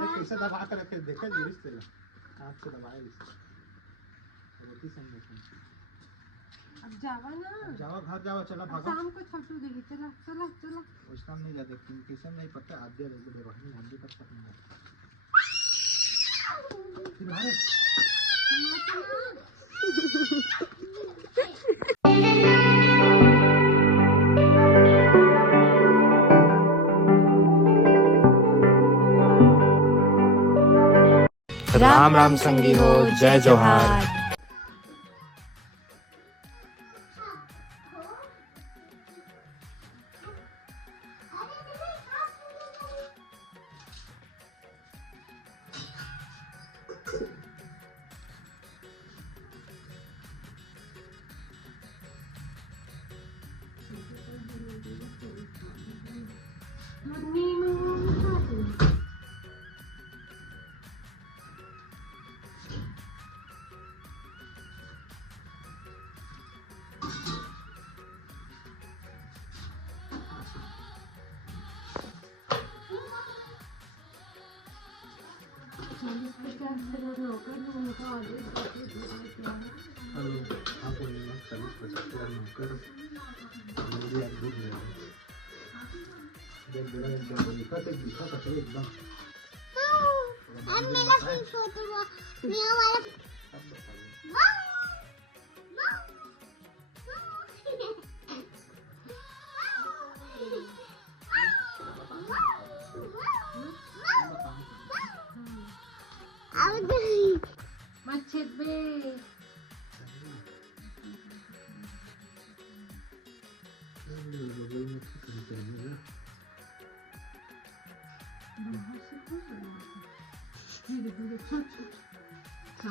है। कैसे दबा कर रखे देखे गिरिश तेरा हाथ से दबाए इसे रोटी संग अब जावा ना, जावा घर जावा, चला भागा शाम को छोटू देगी। चला चला चला, उस टाइम नहीं जाते किसी नहीं पता आधे बेवाही मंडी तक तक नहीं फिर भाई राम राम संगी हो, जय जोहार।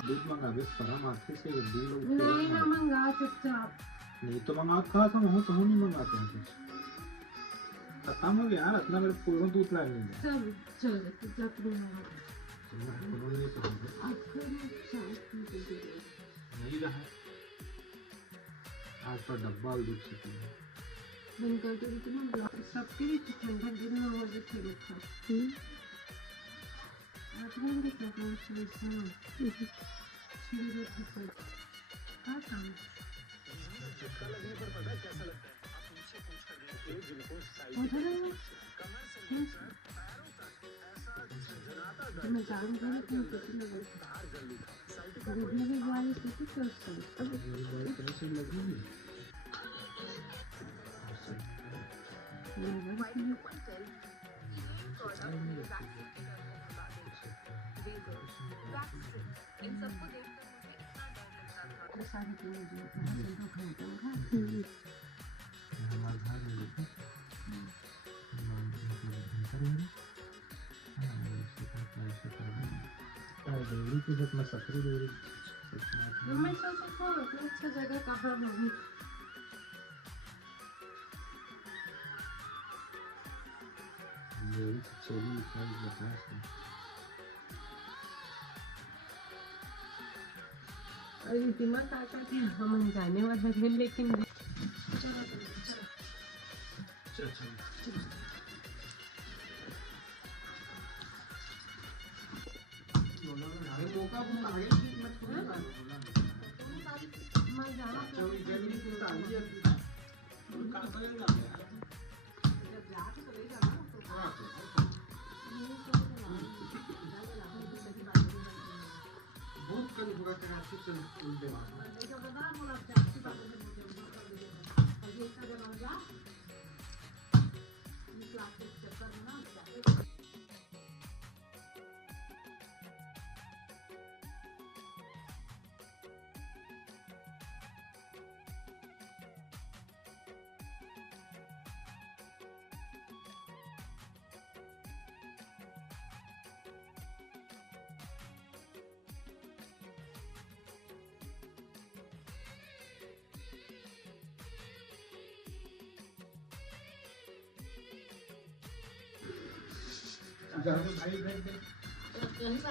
दूध मंगा बे परमार्थी से दूध नहीं ना मंगा चुपचाप। नहीं तो मंगा कहा था मैं तो नहीं मंगाते हैं कुछ खत्म हो गया यार इतना मेरे पूरा दूध ला नहीं है सब चल चुपचाप मंगा नहीं रहा आज पर डब्बा दूध से बंद कर दो ना सबके लिए ठंडा दिन में हो जाए फिर खा आप लोग भी क्या कर सकते हैं सीधे ठोकर का काम चक्कर लगने पर पता है कैसा लगता है आप उनसे पूछ कर देखिए जिनको साइज कमर से पैरों तक ऐसा झनझनाता दर्द मैं जान गई कि कितना बाहर जल्दी था साइड का भी वाली किसी कर सकते अब मेरी कैसे लगेगी इन सबको देखकर मुझे इतना डर लगता था सारे दिन जो घंटा मैं सोचा अच्छा जगह कहाँ होगी अरे दिमाग आता कि हम जाने वाले थे लेकिन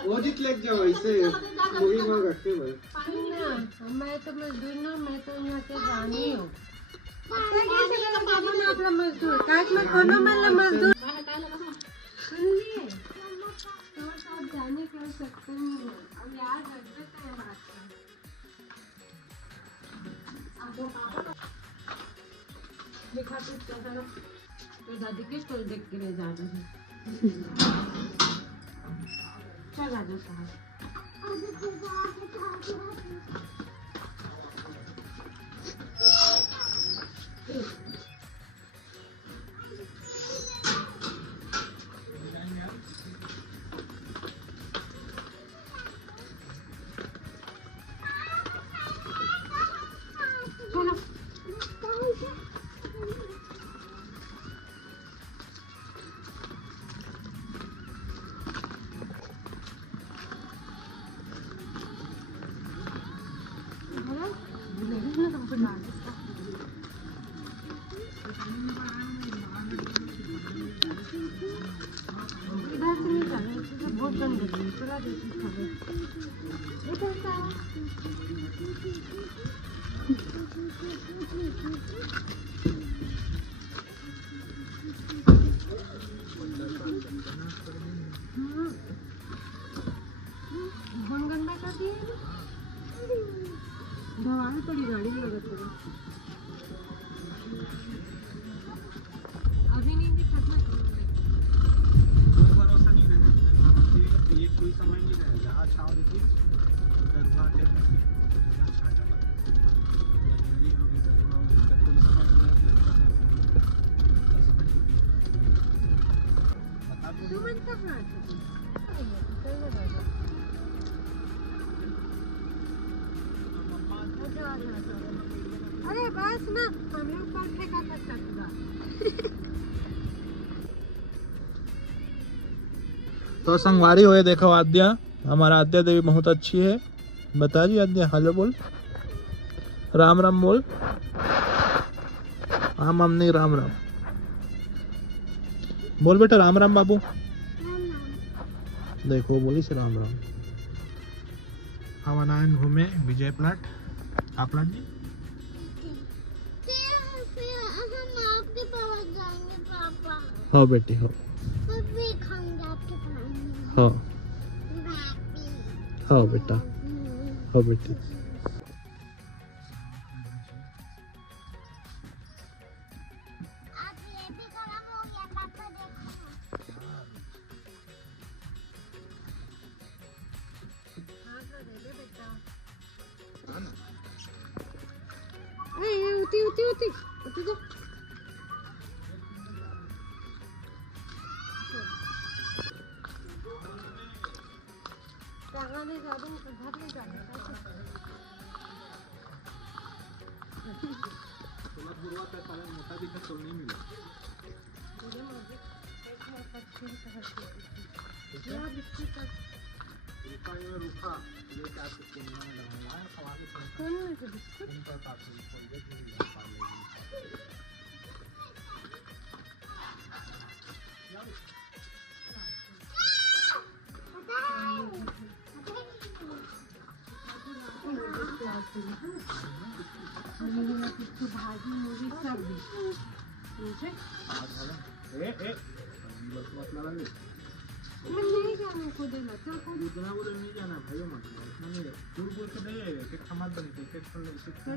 ओदित लेके जाओ इसे मूवी में रखते भाई मैं तो मजदूर ना मैं तो यहाँ के रानी हूँ मजदूर काश मैं कोनो मतलब मजदूर सुनिए जाने के सकते नहीं है, अब याद रखते हैं बात का। देखा तो दादी के स्टोर देख के ले जा रही है। चल आ जाओ साहब। बहुत गंदे चला देती खबर गंदा कर दिए धवाने पड़ी गाड़ी में लगा था अभी नहीं दिखा था भरोसा नहीं रहेगा ये कोई समय नहीं रहेगा जहाँ छाव देखिए दरगाह के अरे बस ना हमें ऊपर फेंका कर सकता तो संगवारी हुए देखो आद्या हमारा आद्या देवी बहुत अच्छी है बता जी आद्या हेलो बोल राम राम बोल आम नहीं राम राम बोल बेटा राम राम बाबू देखो बोली से राम राम हम अनायन घूमे विजय प्लाट आप प्लाट जी हाँ बेटी हो हाँ हाँ बेटा हाँ बेटी उठी जा ले जा दूँ तो घर ले जाने मोटा दिखा तो नहीं मिला रुका ये क्या सकते हैं भाजी मूली सब मैं नहीं जाने को देना चल को उतना बोले नहीं जाना भाई मतलब मैंने दूर बोल के दे के खमत बन के खोल ले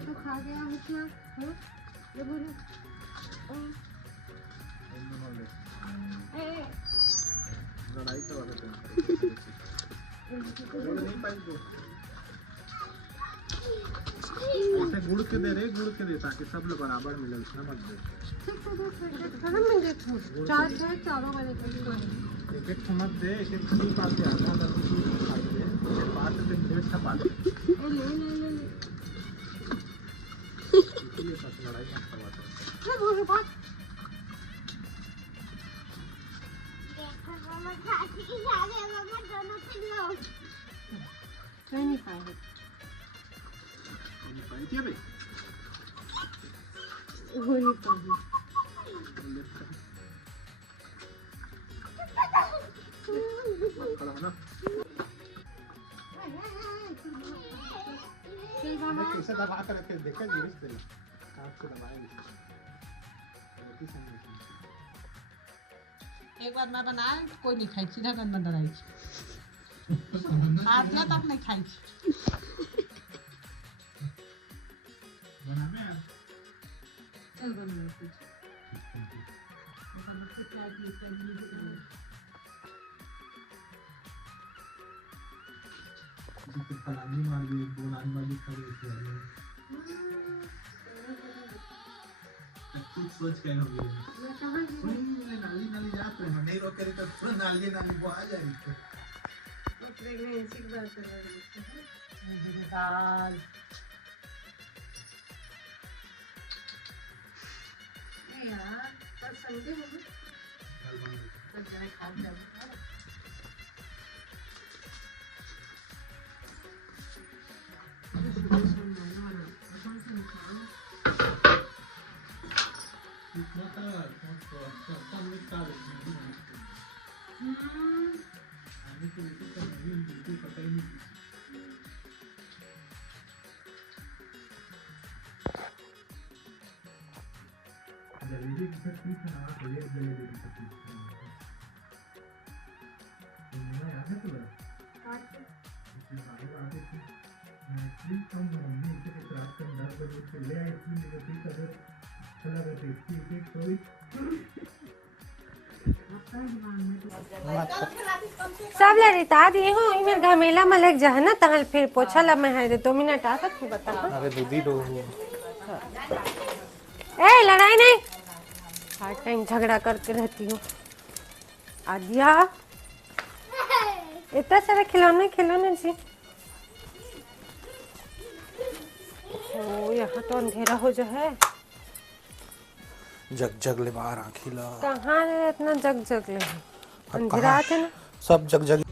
तो खा गया है क्या है ये बोले ए लड़ाई करवा देते हैं नहीं पाई तो ऐसे गुड़ के दे ताकि सब लोग बराबर मिले उसमें मत दे चार चारों वाले एक एक मत दे एक एक फूल पास से आधा आधा फूल पास दे पास से ढेर सा पास ले इसलिए पास लड़ाई मत करवाते है बोलो बात नहीं पाए क्या भाई वो नहीं पाए खड़ा ना कैसे दबा कर रखे देखा गिरिश दे आपको दबाएंगे एक बार मैं बनाए कोई नहीं खाई सीधा गंदा डराई आदल्या तक नहीं खाई चल बना कुछ फलानी मार दी बोलानी वाली खड़ी थी कुछ सोच के हो गई नाली नाली जाते हैं नहीं रोके तो पूरा नाली नाली वो आ जाएगी प्रेगनेंसी की बात कर रहे हैं दाल यार कल संडे है ना कल जरा खा जाओ जलेबी की सब्जी खाना बढ़िया जलेबी की सब्जी खाना याद है तुझे इसमें बाहर आते थे मैं प्लीज कम मम्मी इसे कुछ रात को 10 बजे से ले आई थी मेरे पीछे अगर चला गया थी ठीक कोई सब ले रिता दिए हो इमें घमेला मलक जा है ना तहल फिर पोछा ला मैं है 2 मिनट आ सकती बता अरे दूधी दो ए लड़ाई नहीं हर टाइम झगड़ा करते रहती हो आदिया इतना सारा खिलौने जी ओ यहाँ तो अंधेरा हो जो है जग जग ले बाहर आखिला कहाँ रे इतना जग ले अंधेरा आते ना सब जग